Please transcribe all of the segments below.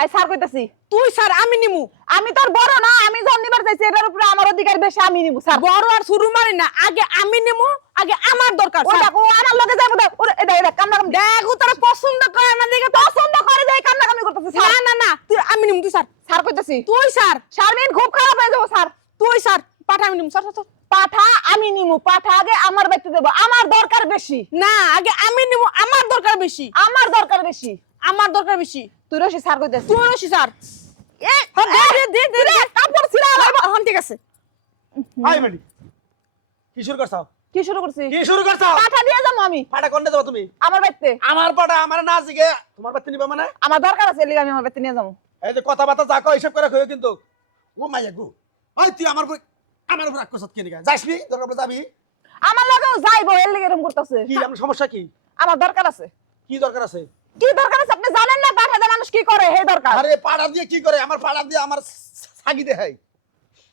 I sir কইতাছি তুই sir আমি নিমু। আমি তোর বড় না, আমি যখন নিবার চাইছি এটার উপরে আমার অধিকার বেশি, আমি নিব স্যার। বড় আর শুরু মারি না, আগে আমি নিমু, আগে আমার দরকার ওই স্যার। দেখো আমার লগে যাবো না, ওরে এটা কামনা কাম দেখ ও তোরা পছন্দ করে না দেখে তো পছন্দ করে দেই কামনা কামি করতেছি না স্যার। না না তুই আমি নিমু তুই স্যার। স্যার কইতাছি তুই স্যার শারমিন খুব খারাপ হয়ে যাবো স্যার। তুই স্যার পাঠা আমি নিমু স্যার স্যার, স্যার। পাঠা আমি নিমু, পাঠা আগে আমার বাইতে দেব, আমার দরকার বেশি। না আগে আমি নিমু, আমার দরকার বেশি। আমার দরকার বেশি। আমার দরকার বেশি। তুই রশি স্যার কইতাছি তুই রশি স্যার। এ দে দে দে কাপড় ছিড়া হন ঠিক আছে। আই বেটি কি শুরু করছাও? কি শুরু করছি? কি শুরু করছাও? পাঠা দিয়ে যাবো আমি পাটা কোনটা যাও তুমি? আমার বাইতে। আমার পাটা আমার না জিগে তোমার বাতি নিবা মানে? আমার দরকার আছে এর লিগে আমি আমার বাইতে নিয়ে যাবো। এই যে কথাবার্তা যা কও হিসাব করে কইও কিন্তু। ও মাইয়া গো। ওই তুই আমার উপর রাগ করছত কি নিগা? যাসনি দরকার পড়ে যাবি। আমার লগেও যাইবো এর লিগে এরকম করতেছে। কি আমার সমস্যা কি? আমার দরকার আছে। কি দরকার আছে? কি দরকার আছে আপনি জানেন না? পাঠা দিয়ে মানুষ কি করে হে দরকার। আরে পাড়া দিয়ে কি করে? আমার পাড়া দিয়ে আমার সাগি দেখাই।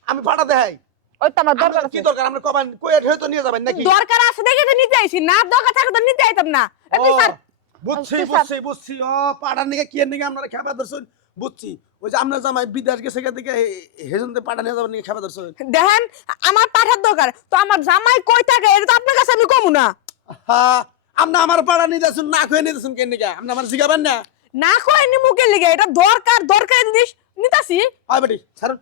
আমি পাড়া দেখাই। ওই তো আমার দরকার আমার কি আছে। দরকার? আমরা কবান কইয়া হয়তো নিয়ে যাবেন নাকি? দরকার আছে দেখে তো নিতে আইছি, না দরকার থাকে তো নিতে আইতাম না। এ তুই স্যার বুঝছি তুই বুঝছি বুঝছি ও পাড়ার নিকে কি নিকে আপনারা খাবার ধরছেন বুঝছি ওই যে আপনার জামাই বিদেশ গেছে দিকে হেজনতে পাড়া নিয়ে যাবেন নিকে খাবার ধরছেন দেখেন আমার পাঠার দরকার তো আমার জামাই কই থাকে এটা তো আপনার কাছে আমি কমু না। হ্যাঁ আপনি আমার পাড়া নিয়ে যাচ্ছেন না খেয়ে নিয়ে যাচ্ছেন কেন নিকে আপনি আমার জিগাবেন না না কই নি মুখে লিগে এটা দরকার দরকার জিনিস নিতাছি। হয় বেটি ছাড়ুন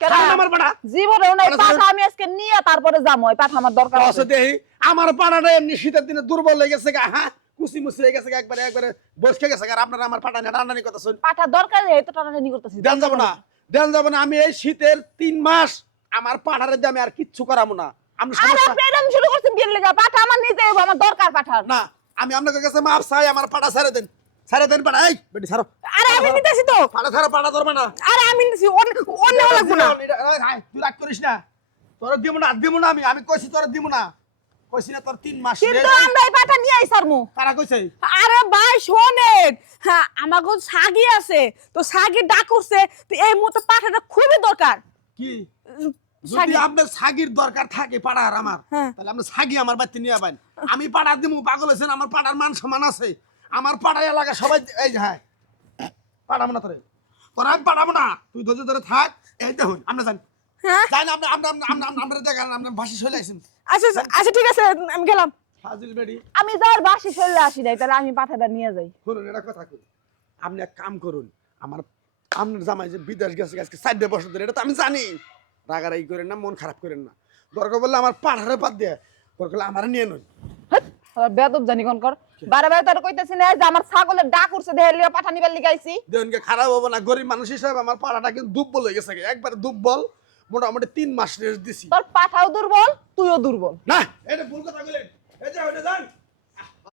কেন? ছাড়ুন আমার পাড়া জীবনে ওই পাঠা পাঠা আমি আজকে নিয়ে তারপরে যাবো। ওই পাঠা আমার দরকার আছে। আছে দেহি আমার পাড়াটা এমনি শীতের দিনে দুর্বল হয়ে গেছে গা হ্যাঁ কুচি মুচি হয়ে গেছে গা, একবারে একবারে বসকে গেছে গা আর আপনারা আমার পাড়া নিয়ে টানাটানি কথা শুন পাঠা দরকার এই তো টানাটানি করতেছি। দেন যাব না দেন যাব না আমি এই শীতের 3 মাস আমার পাড়ারে দিয়ে আমি আর কিচ্ছু করাবো না আমি আরে সমস্যা আপনি এরকম শুরু করছেন কি লিগে? পাঠা আমার নিতে হবে, আমার দরকার পাঠার। না আমি আপনাদের কাছে মাপ চাই আমার পাড়া ছেড়ে দেন পাড়া এই বেটি ছাড়ো আরে আমি নিতেছি তো। পাড়া ছাড়ো পাড়া ধরবে না আরে আমি নিতেছি অন্য লাগবো না। তুই রাগ করিস না তোর দিব না আমি কইছি তোর দিব না কইছি না তোর 3 মাস কিন্তু আমরা এই পাঠা নিয়ে আইসারমু। কারা কইছে আরে ভাই শোনেন, হ্যাঁ আমাকে সাগি আছে তো সাগি ডাক করছে তো এই মুহূর্তে পাঠাটা খুবই দরকার। কি যদি সাগি। আপনার সাগির দরকার থাকে পাড়ার আমার হ্যাঁ। তাহলে আপনি সাগি আমার বাড়িতে নিয়ে আবেন আমি পাড়া দিমু পাগল হইছেন আমার পাড়ার মান সম্মান আছে আমার পাড়া এলাকা সবাই এই যে হ্যাঁ পাড়াবো না তোরা আমি পাড়াবো না তুই ধৈর্য ধরে থাক এই দেখুন আমরা জানি হ্যাঁ জানি আমরা দেখেন আমরা ভাষি চলে আসেন আচ্ছা আচ্ছা ঠিক আছে আমি গেলাম। ফাজিল বেডি আমি যাওয়ার বাসি চলে আসি নাই, তাহলে আমি পাঠাটা নিয়ে যাই। শুনুন এটা কথা কই আপনি এক কাম করুন আমার আপনার জামাই যে বিদেশ গেছে আজকে 4 বছর ধরে এটা তো আমি জানি রাগারাগি করেন না মন খারাপ করেন না দরকার বললে আমার পাড়ারে বাদ দিয়ে দরকার আমার নিয়ে নই বেদব জানি কোন কর বারে বারে তোর কইতাছি না যে আমার ছাগলের ডাক উঠছে দেহের লিগে পাঠা নিবার লিগে আইছি। দেহনকে খারাপ হবো না গরিব মানুষ হিসাবে আমার পাড়াটা কিন্তু দুর্বল হয়ে গেছে একবার দুর্বল মোটামুটি 3 মাস রেস্ট দিছি তোর পাঠাও দুর্বল, তুইও দুর্বল। না এটা ভুল কথা বলেন এই যে ওটা যান